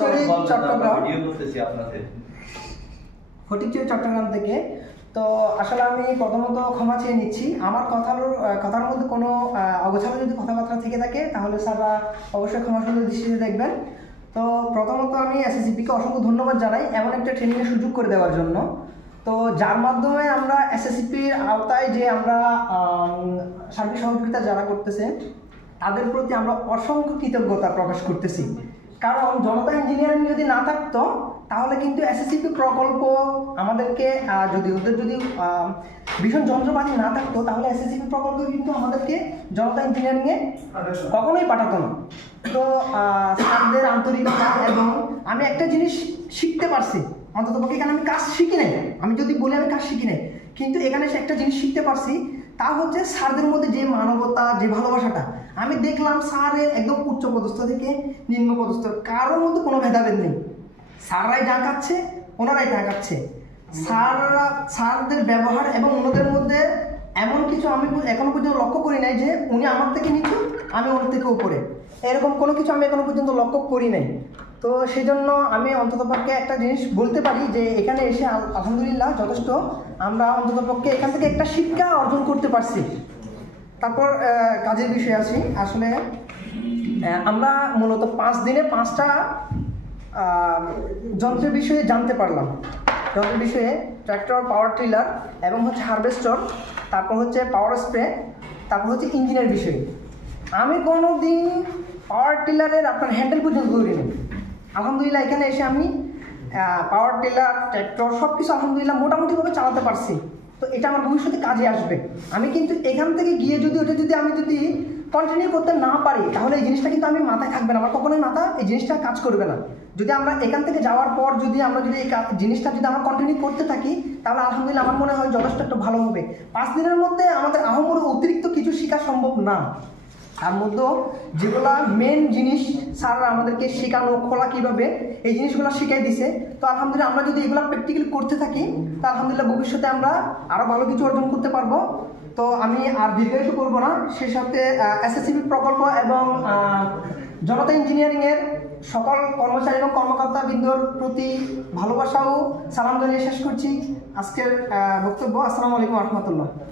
ফটিকছড়ি চট্টগ্রাম ফটিকছড়ি চট্টগ্রাম থেকে। তো আসলে আমি প্রথমত ক্ষমা চেয়ে নিচ্ছি, আমার কথার মধ্যে কোনো অগোছালো যদি কথাবার্তা থেকে থাকে তাহলে স্যাররা অবশ্যই ক্ষমা সুন্দর দৃষ্টিতে দেখবেন। তো প্রথমত আমি এসএসসিপিকে অসংখ্য ধন্যবাদ জানাই এমন একটা ট্রেনিংয়ের সুযোগ করে দেওয়ার জন্য। তো যার মাধ্যমে আমরা এসএসসিপির আওতায় যে আমরা সার্বিক সহযোগিতা যারা করতেছে তাদের প্রতি আমরা অসংখ্য কৃতজ্ঞতা প্রকাশ করতেছি। কারণ জনতা ইঞ্জিনিয়ারিং যদি না থাকতো তাহলে কিন্তু এসএসসিপি প্রকল্প আমাদেরকে যদি ওদের যদি ভীষণ যন্ত্রপাতি না থাকতো তাহলে এসএসসিপি প্রকল্প কিন্তু আমাদেরকে জনতা ইঞ্জিনিয়ারিংয়ে কখনোই পাঠাতো না। তো স্যারদের আন্তরিকতা এবং আমি একটা জিনিস শিখতে পারছি, অন্তত পক্ষে এখানে আমি কাজ শিখি নাই, আমি যদি বলি আমি কাজ শিখি নাই, কিন্তু এখানে সে একটা জিনিস শিখতে পারছি, তা হচ্ছে স্যারদের মধ্যে যে মানবতা, যে ভালোবাসাটা আমি দেখলাম। স্যারের একদম উচ্চ পদস্থ থেকে নিম্ন পদস্থ কারোর মধ্যে কোনো ভেদাভেদ নেই, স্যাররাই যা খাচ্ছে ওনারাই তা খাচ্ছে। স্যারদের ব্যবহার এবং ওনাদের মধ্যে এমন কিছু আমি এখনো পর্যন্ত লক্ষ্য করি নাই যে উনি আমার থেকে নিচু আমি ওর থেকে উপরে, এরকম কোনো কিছু আমি এখনো পর্যন্ত লক্ষ্য করি নাই। তো সেই জন্য আমি অন্ততপক্ষে একটা জিনিস বলতে পারি যে এখানে এসে আলহামদুলিল্লাহ যথেষ্ট আমরা অন্ততপক্ষে এখান থেকে একটা শিক্ষা অর্জন করতে পারছি। তারপর কাজের বিষয়ে আসি। আসলে আমরা মূলত 5 দিনে 5টা যন্ত্রের বিষয়ে জানতে পারলাম। যন্ত্রের বিষয়ে ট্র্যাক্টর, পাওয়ার টিলার এবং হচ্ছে হারভেস্টর, তারপর হচ্ছে পাওয়ার স্প্রে, তারপর হচ্ছে ইঞ্জিনের বিষয়ে। আমি কোনো দিন পাওয়ার টিলারের আপনার হ্যান্ডেল পর্যন্ত ধরিনি। আলহামদুলিল্লাহ এখানে এসে আমি পাওয়ার টিলার, ট্র্যাক্টর সব কিছু আলহামদুলিল্লাহ মোটামুটিভাবে চালাতে পারছি। তো এটা আমার ভবিষ্যতে কাজে আসবে। আমি কিন্তু এখান থেকে গিয়ে যদি আমি যদি কন্টিনিউ করতে না পারি তাহলে এই জিনিসটা কিন্তু আমি মাথায় থাকবে না, আমার কখনোই মাথা এই জিনিসটা কাজ করবে না। যদি আমরা এখান থেকে যাওয়ার পর যদি আমরা যদি এই জিনিসটা যদি আমরা কন্টিনিউ করতে থাকি তাহলে আলহামদুলিল্লাহ আমার মনে হয় যথেষ্ট একটা ভালো হবে। 5 দিনের মধ্যে আমাদের আহমর অতিরিক্ত কিছু শেখা সম্ভব না। তার মধ্যেও যেগুলা মেন জিনিস স্যাররা আমাদেরকে শেখানো, খোলা কীভাবে এই জিনিসগুলো শিখাই দিছে। তো আলহামদুলিল্লাহ আমরা যদি এগুলো প্র্যাকটিক্যালি করতে থাকি তো আলহামদুলিল্লাহ ভবিষ্যতে আমরা আরও ভালো কিছু অর্জন করতে পারবো। তো আমি আর দীর্ঘায়িত করবো না, সেই সাথে এসএসসিপি প্রকল্প এবং জনতা ইঞ্জিনিয়ারিংয়ের সকল কর্মচারী এবং কর্মকর্তাবৃন্দর প্রতি ভালোবাসা ও সালাম জানিয়ে শেষ করছি আজকের বক্তব্য। আসসালামু আলাইকুম রহমতুল্লাহ।